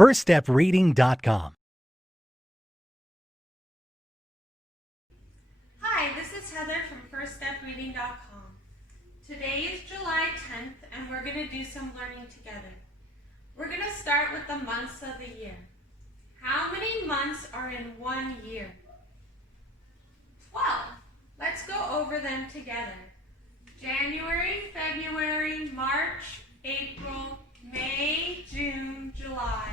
firststepreading.com. Hi, this is Heather from firststepreading.com. Today is July 10th and we're going to do some learning together. We're going to start with the months of the year. How many months are in 1 year? 12. Let's go over them together. January, February, March, April, May, June, July,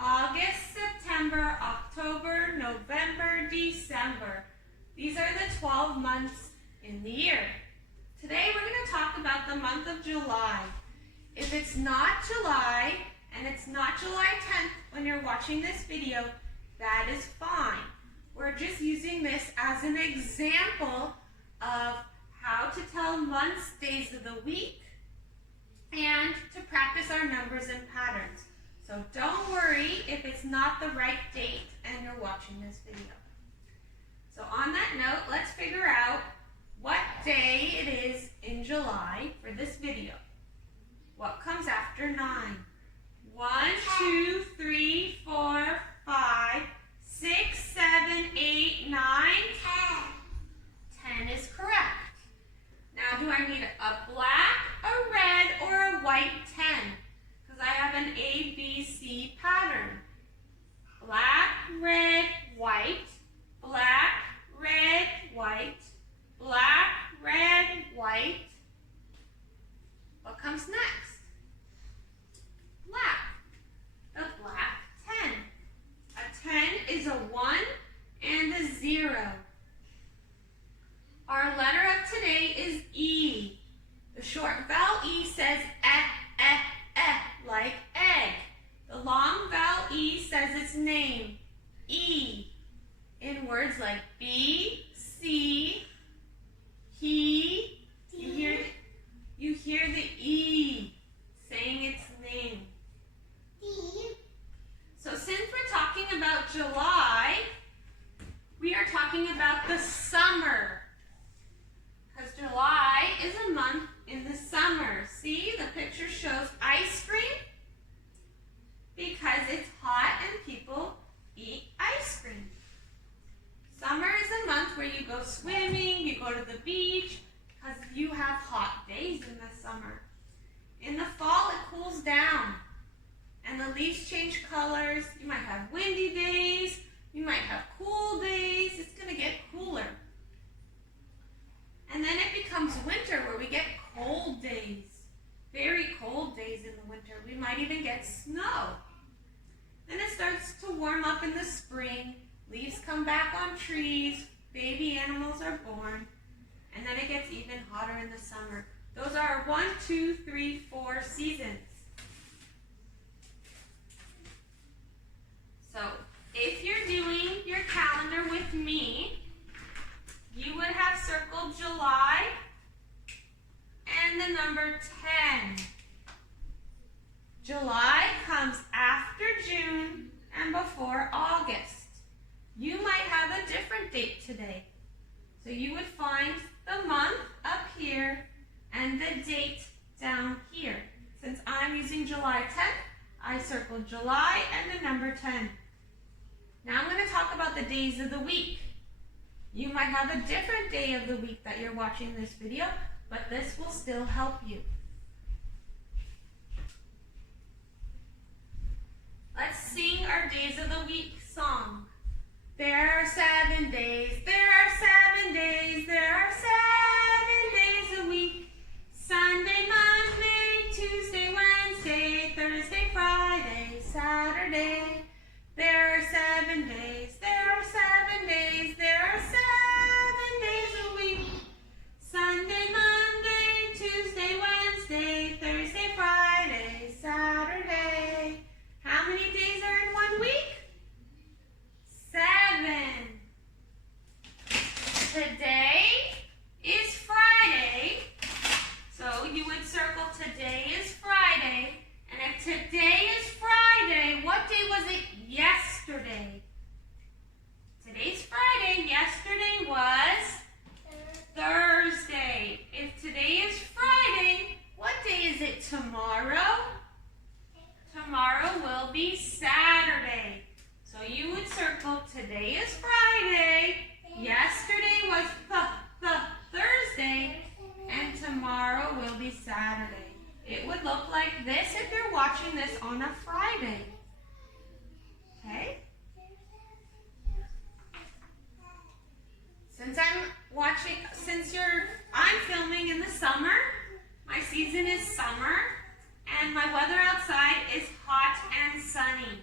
August, September, October, November, December. These are the 12 months in the year. Today we're going to talk about the month of July. If it's not July and it's not July 10th when you're watching this video, that is fine. We're just using this as an example of how to tell months, days of the week, and to practice our numbers and patterns. So don't worry if it's not the right date and you're watching this video. So on that note, let's figure out what day it is in July for this video. What comes after 9? 1, 2, 3, 4, 5, 6, 7, 8, 9, 10. 10 is correct. Now, do I need a black, a red, or a white 10? Because I have an A, B, C pattern. Black, red, white, black, red, white, black, red, white. What comes next? Black. The black 10. A 10 is a 1 and a 0. Our letter of today is E. The short vowel E says like egg. The long vowel E says its name, E. In words like be, see, he, you hear the E saying its name. So since we're talking about July, we are talking about the summer. Because July is a month in the summer. See, the picture shows ice cream because it's hot and people eat ice cream. Summer is a month where you go swimming, you go to the beach, because you have hot days in the summer. In the fall, it cools down, and the leaves change colors. You might have windy days, you might have cool days. It's going to get cooler. And then it becomes winter where we get cold days, very cold days in the winter. We might even get snow. Then it starts to warm up in the spring. Leaves come back on trees, baby animals are born, and then it gets even hotter in the summer. Those are 1, 2, 3, 4 seasons. So if you're doing your calendar with me, you would have circled July and the number 10. July comes after June and before August. You might have a different date today. So you would find the month up here and the date down here. Since I'm using July 10th, I circled July and the number 10. Now I'm going to talk about the days of the week. You might have a different day of the week that you're watching this video, but this will still help you. Let's sing our days of the week song. There are 7 days, there are 7 days, there are 7 days a week. Sunday, Monday, Tuesday, Wednesday, Thursday, Friday, Saturday. There are 7 days, there are 7 days, there are 7 days a week. Sunday, Monday, Tuesday, Wednesday, Thursday, Friday, Saturday. How many days are in 1 week? 7. be Saturday. So you would circle today is Friday, yesterday was Thursday, and tomorrow will be Saturday. It would look like this if you're watching this on a Friday. Okay? I'm filming in the summer, my season is summer, and my weather outside is hot and sunny.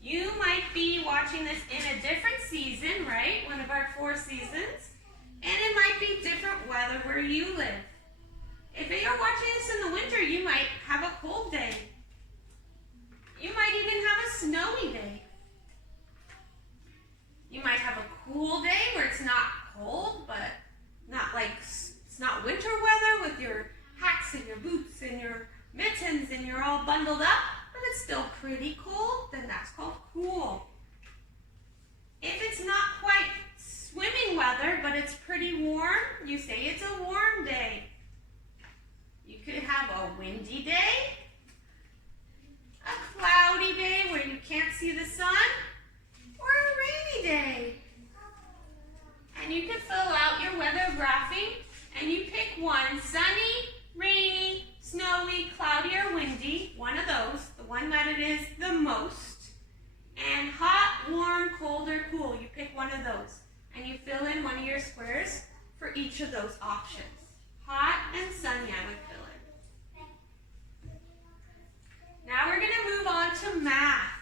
You might be watching this in a different season, right? One of our 4 seasons. And it might be different weather where you live. If you're watching this in the winter, you might have a cold day. You might even have a snowy day. You might have a cool day where it's not cold, but not like, it's not winter weather with your hats and your boots and your mittens and you're all bundled up, but it's still pretty cold, then that's called cool. If it's not quite swimming weather, but it's pretty warm, you say it's a warm day. You could have a windy day, a cloudy day where you can't see the sun, or a rainy day. And you can fill out your weather graphing and you pick one: sunny, rainy, snowy, cloudy, or windy, one of those, the one that it is the most. And hot, warm, cold, or cool, you pick one of those. And you fill in one of your squares for each of those options. Hot and sunny, I would fill in. Now we're going to move on to math.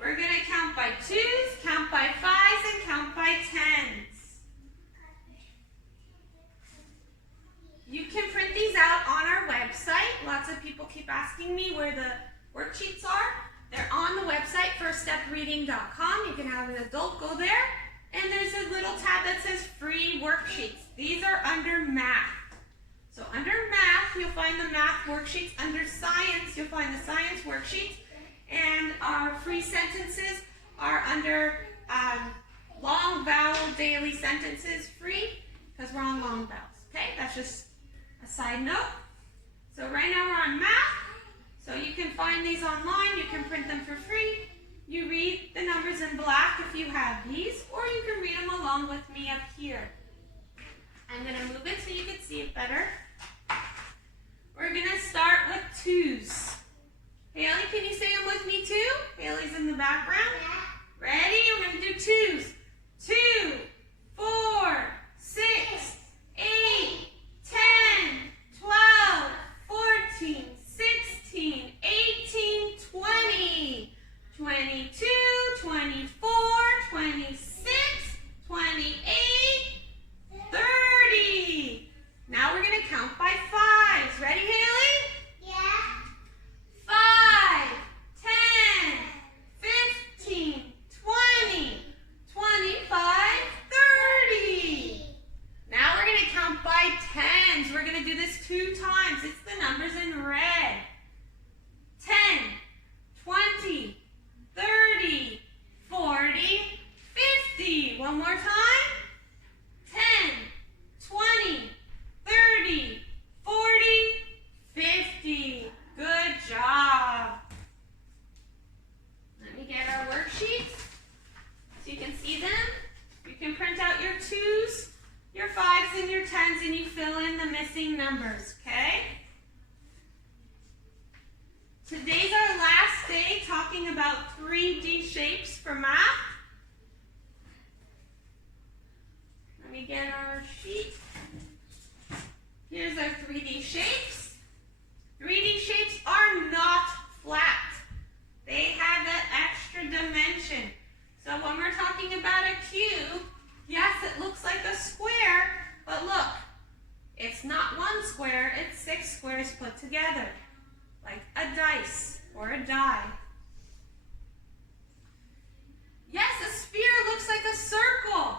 We're going to count by 2s, count by 5s, and count by 10s. You can print these out on our website. Lots of people keep asking me where the worksheets are. They're on the website, firststepreading.com. You can have an adult go there. And there's a little tab that says free worksheets. These are under math. So under math, you'll find the math worksheets. Under science, you'll find the science worksheets. And our free sentences are under long vowel daily sentences free, because we're on long vowels. Okay, that's just a side note. So right now we're on math. So you can find these online. You can print them for free. You read the numbers in black if you have these, or you can read them along with me up here. I'm going to move it so you can see it better. We're going to start with 2s. Haley, can you say them with me too? Haley's in the background. Ready? We're going to do 2s. 2, 4, 6, 8, 10, 12, 14, 16, 18, 20, 22, 24, 26, 28, 30. Now we're going to count by 5s. Ready, Haley? Yeah. 5, 10, 15, 20, 25, 30. Now we're going to count by 10s. We're going to do this 2 times. It's the numbers in red. 10, 20, 30, 40, 50. One more time. 10, 20, 30, 40, 50. Good job. Let me get our worksheets so you can see them. You can print out your 2s, your 5s, and your 10s, and you fill in the missing numbers, okay? Today's our last day talking about 3D shapes for math. Let me get our sheet. Here's our 3D shapes. 3D shapes are not flat. They have that extra dimension. So when we're talking about a cube, yes, it looks like a square, but look, it's not one square, it's 6 squares put together, like a dice or a die. Yes, a sphere looks like a circle,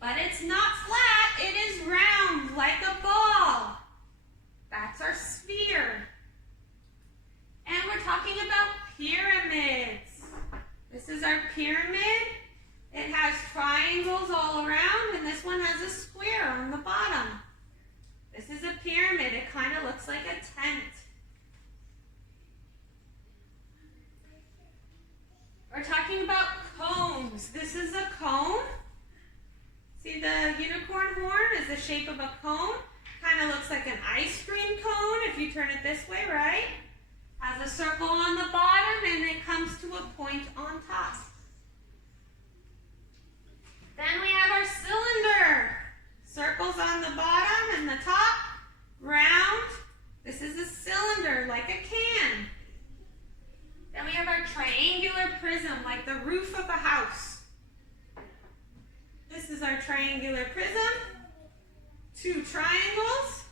but it's not flat, it is round, like a ball. That's our sphere. And we're talking about pyramids. This is our pyramid. It has triangles all around, and this one has a square on the bottom. This is a pyramid. It kind of looks like a tent. talking about cones. This is a cone. See the unicorn horn is the shape of a cone. Kind of looks like an ice cream cone if you turn it this way, right? Has a circle on the bottom and it comes to a point on top. Then we have our cylinder. Circles on the bottom and the top, round. This is a cylinder, like a can. Then we have our triangular prism, like the roof of a house. This is our triangular prism. Two triangles,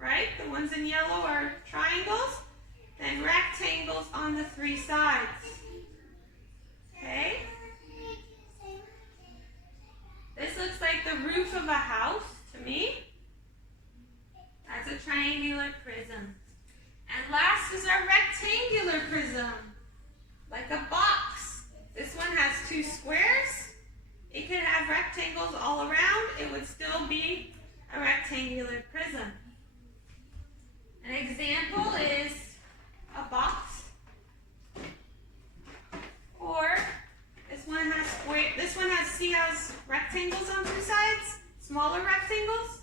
right? The ones in yellow are triangles. Then rectangles on the three sides. Okay? This looks like the roof of a house to me. That's a triangular prism. And last is our rectangular prism, like a box. This one has two squares. It could have rectangles all around. It would still be a rectangular prism. An example is a box. Or this one has rectangles on two sides, smaller rectangles,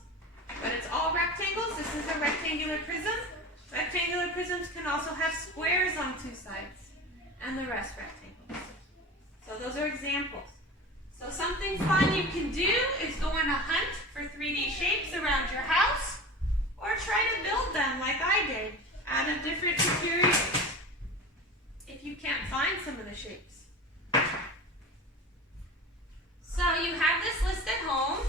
but it's all rectangles. This is a rectangular prism. Rectangular prisms can also have squares on two sides, and the rest rectangles. So those are examples. So something fun you can do is go on a hunt for 3D shapes around your house, or try to build them like I did out of different materials, if you can't find some of the shapes. So you have this list at home.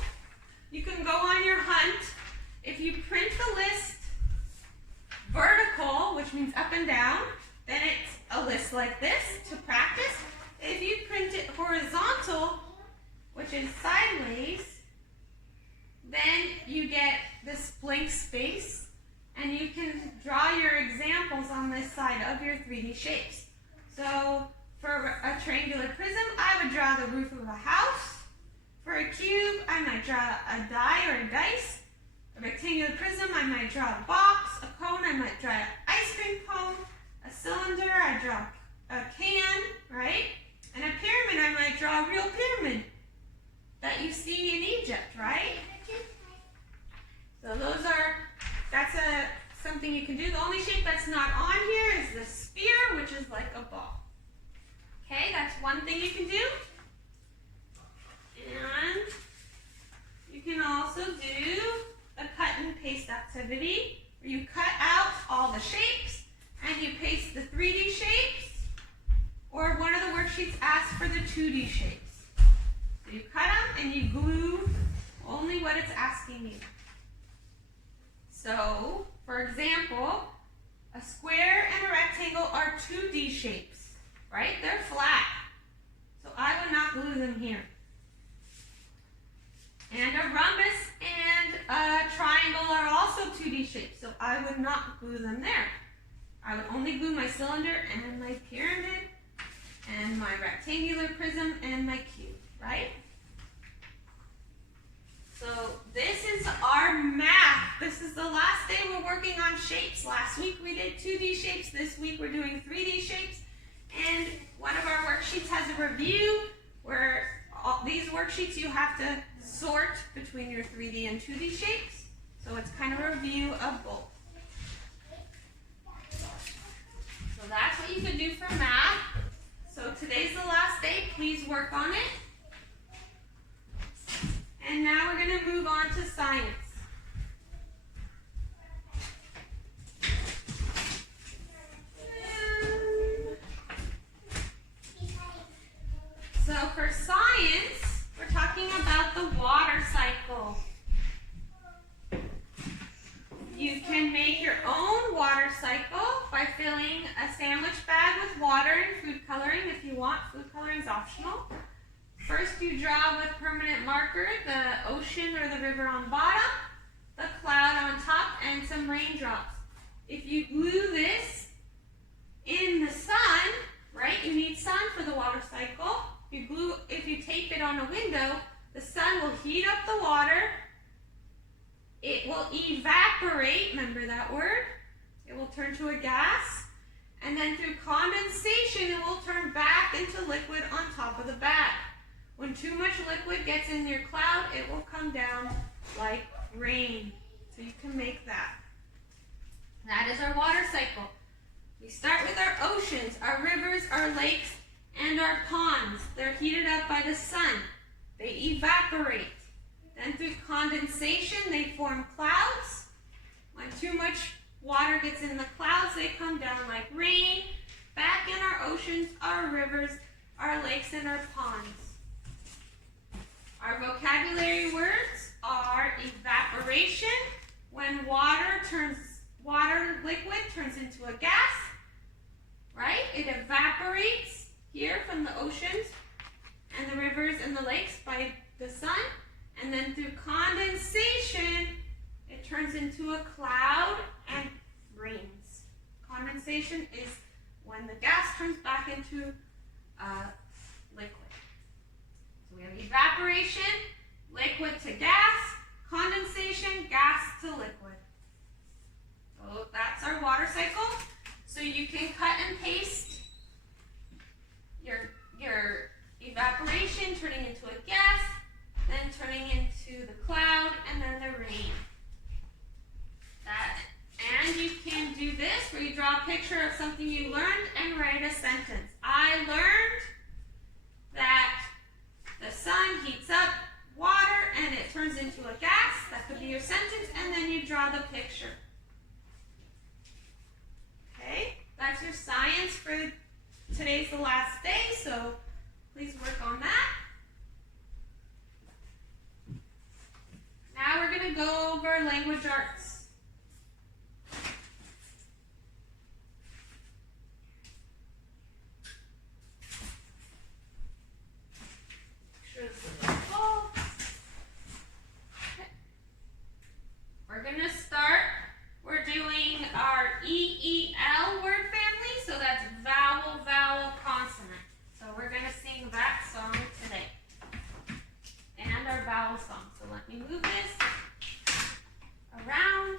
You can go on your hunt. If you print the list vertical, which means up and down, then it's a list like this to practice. If you print it horizontal, which is sideways, then you get this blank space, and you can draw your examples on this side of your 3D shapes. So for a triangular prism, I would draw the roof of a house. For a cube, I might draw a die or a dice. A rectangular prism, I might draw a box. A cone, I might draw an ice cream cone. A cylinder, I draw a can, right? And a pyramid, I might draw a real pyramid that you see in Egypt, right? So that's something you can do. The only shape that's not on here is the sphere, which is like a ball. Okay, that's one thing you can do. And you can also do a cut and paste activity, where you cut out all the shapes and you paste the 3D shapes, or one of the worksheets asks for the 2D shapes. So you cut them and you glue only what it's asking you. So, for example, a square and a rectangle are 2D shapes, right? They're flat. So I would not glue them here. And a rhombus and a triangle are also 2D shapes, so I would not glue them there. I would only glue my cylinder and my pyramid and my rectangular prism and my cube, right? So this is our math. This is the last day we're working on shapes. Last week we did 2D shapes. This week we're doing 3D shapes. And one of our worksheets has a review where these worksheets you have to sort between your 3D and 2D shapes. So it's kind of a review of both. So that's what you can do for math. So today's the last day. Please work on it. And now we're going to move on to science. So for science, we're talking about the water cycle. You can make your own water cycle by filling a sandwich bag with water and food coloring if you want. Food coloring is optional. First you draw with permanent marker the ocean or the river on bottom, the cloud on top, and some raindrops. If you glue this in the sun, right, you need sun for the water cycle. If you tape it on a window, the sun will heat up the water. It will evaporate, remember that word? It will turn to a gas. And then through condensation, it will turn back into liquid on top of the bag. When too much liquid gets in your cloud, it will come down like rain. So you can make that. That is our water cycle. We start with our oceans, our rivers, our lakes, and our ponds. They're heated up by the sun. They evaporate. Then through condensation, they form clouds. When too much water gets in the clouds, they come down like rain, back in our oceans, our rivers, our lakes, and our ponds. Our vocabulary words are evaporation, when liquid turns into a gas, right? It evaporates here from the oceans and the rivers and the lakes by the sun. And then through condensation, it turns into a cloud and rains. Condensation is when the gas turns back into liquid. So we have evaporation, liquid to gas, condensation, gas to liquid. So that's our water cycle. So you can cut and paste your evaporation turning into a gas, then turning into the cloud, and then the rain. And you can do this where you draw a picture of something you learned and write a sentence. I learned that the sun heats up water and it turns into a gas. That could be your sentence, and then you draw the picture. Okay, that's your science for today's the last day, so please work on that. Now we're going to go over language arts. We're going to start. We're doing our EEL word family, so that's vowel, vowel, consonant. So we're going to sing that song today. And our vowel song. So let me move this around.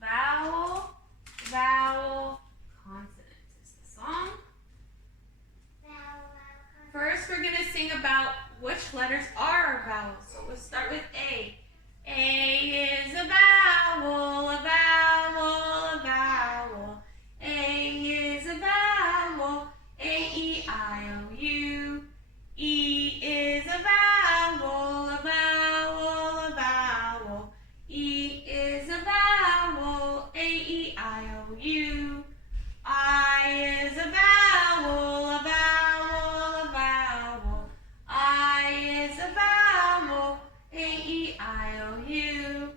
Vowel, vowel, consonant is the song. First, we're going to sing about which letters are our vowels. So we'll start with A. A is a vowel, a vowel, a vowel. A is a vowel, A-E-I-O-U. E is a vowel, a vowel, a vowel. E is a vowel, A-E-I-O-U. I is a vowel, a vowel, a vowel. I is a vowel, A-E-I-O-U.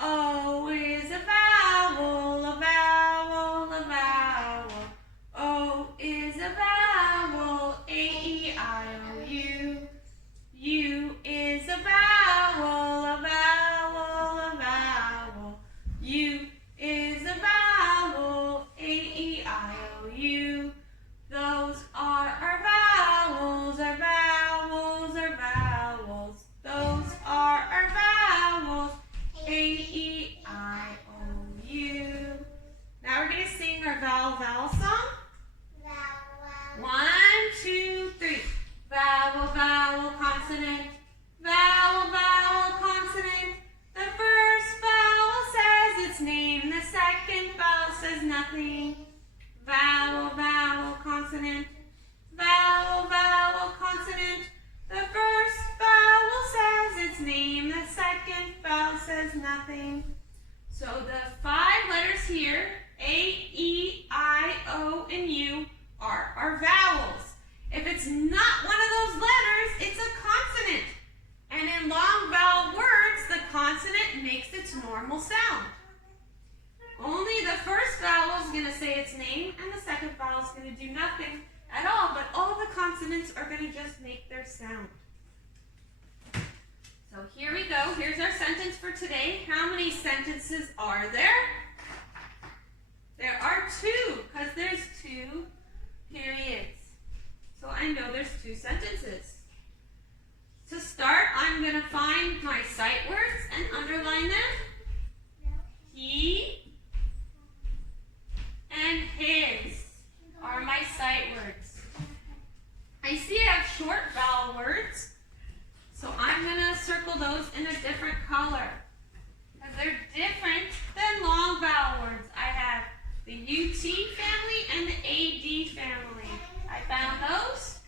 O is a vowel, a vowel, a vowel. O is a vowel, A-E-I-O-U. U is a vowel, a vowel, a vowel. U is a vowel, A-E-I-O-U. Those are our vowels, our vowels, our vowels. Those are our vowels, A-E-I-O-U. Now we're going to sing our vowel song. One, two, three. Vowel, vowel, consonant. Vowel, vowel, consonant. The first vowel says its name. The second vowel says nothing. Vowel, vowel, consonant. Vowel, vowel, consonant. The first vowel says its name. The second vowel says nothing. So the 5 letters here, A, E, I, O, and U, are our vowels. If it's not one of those letters, it's a consonant. And in long vowel words, the consonant makes its normal sound. Only the first vowel is going to say its name, and the second vowel is going to do nothing at all, but all the consonants are going to just make their sound. So here we go. Here's our sentence for today. How many sentences are there? There are 2, because there's 2 periods. So I know there's 2 sentences. To start, I'm going to find my sight words and underline them. He circle those in a different color, because they're different than long vowel words. I have the UT family and the AD family. I found those.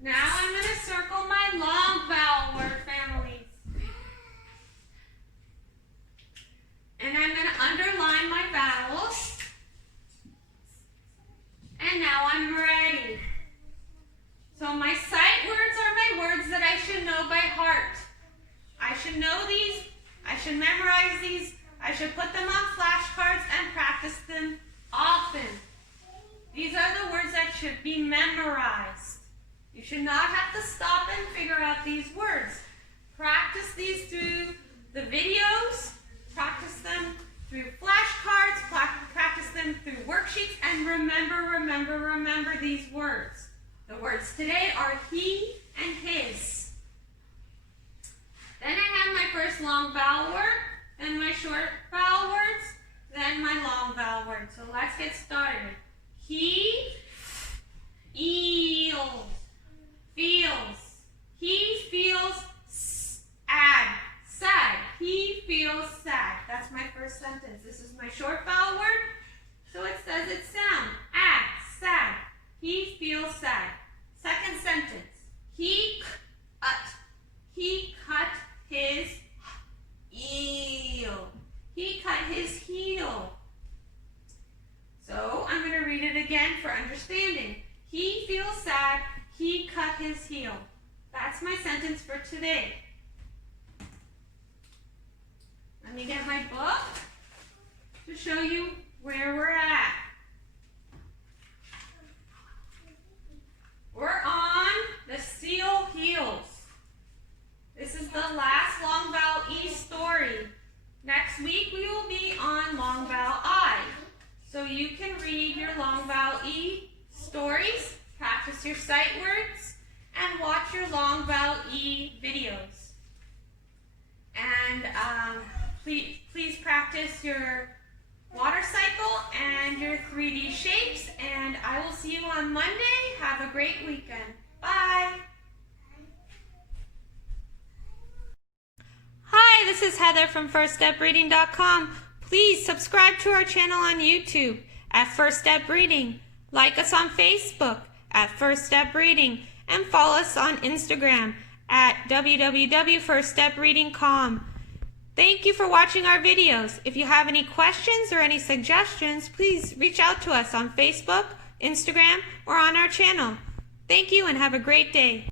Now I'm going to circle my long vowel word families. And I'm going to underline my vowels. And now I'm ready. So my sight words are my words that I should know by heart. I should know these. I should memorize these. I should put them on flashcards and practice them often. These are the words that should be memorized. You should not have to stop and figure out these words. Practice these through the videos, practice them through flashcards, practice them through worksheets, and remember these words. The words today are he and his. Then I have my first long vowel word, then my short vowel words, then my long vowel word. So let's get started. He feels. He feels sad. He feels sad. That's my first sentence. This is my short vowel word. So it says its sound. Sad. He feels sad. Second sentence. He cut his heel. He cut his heel. So I'm going to read it again for understanding. He feels sad. He cut his heel. That's my sentence for today. Let me get my book to show you where we're at. We're on the seal heels. This is the last long vowel E story. Next week we will be on long vowel I. So you can read your long vowel E stories, practice your sight words, and watch your long vowel E videos. And please practice your water cycle and your 3D shapes, and I will see you on Monday. Have a great weekend. Bye. Hi, this is Heather from FirstStepReading.com. Please subscribe to our channel on YouTube at First Step Reading. Like us on Facebook at First Step Reading, and follow us on Instagram at www.firststepreading.com. Thank you for watching our videos. If you have any questions or any suggestions, please reach out to us on Facebook, Instagram, or on our channel. Thank you and have a great day.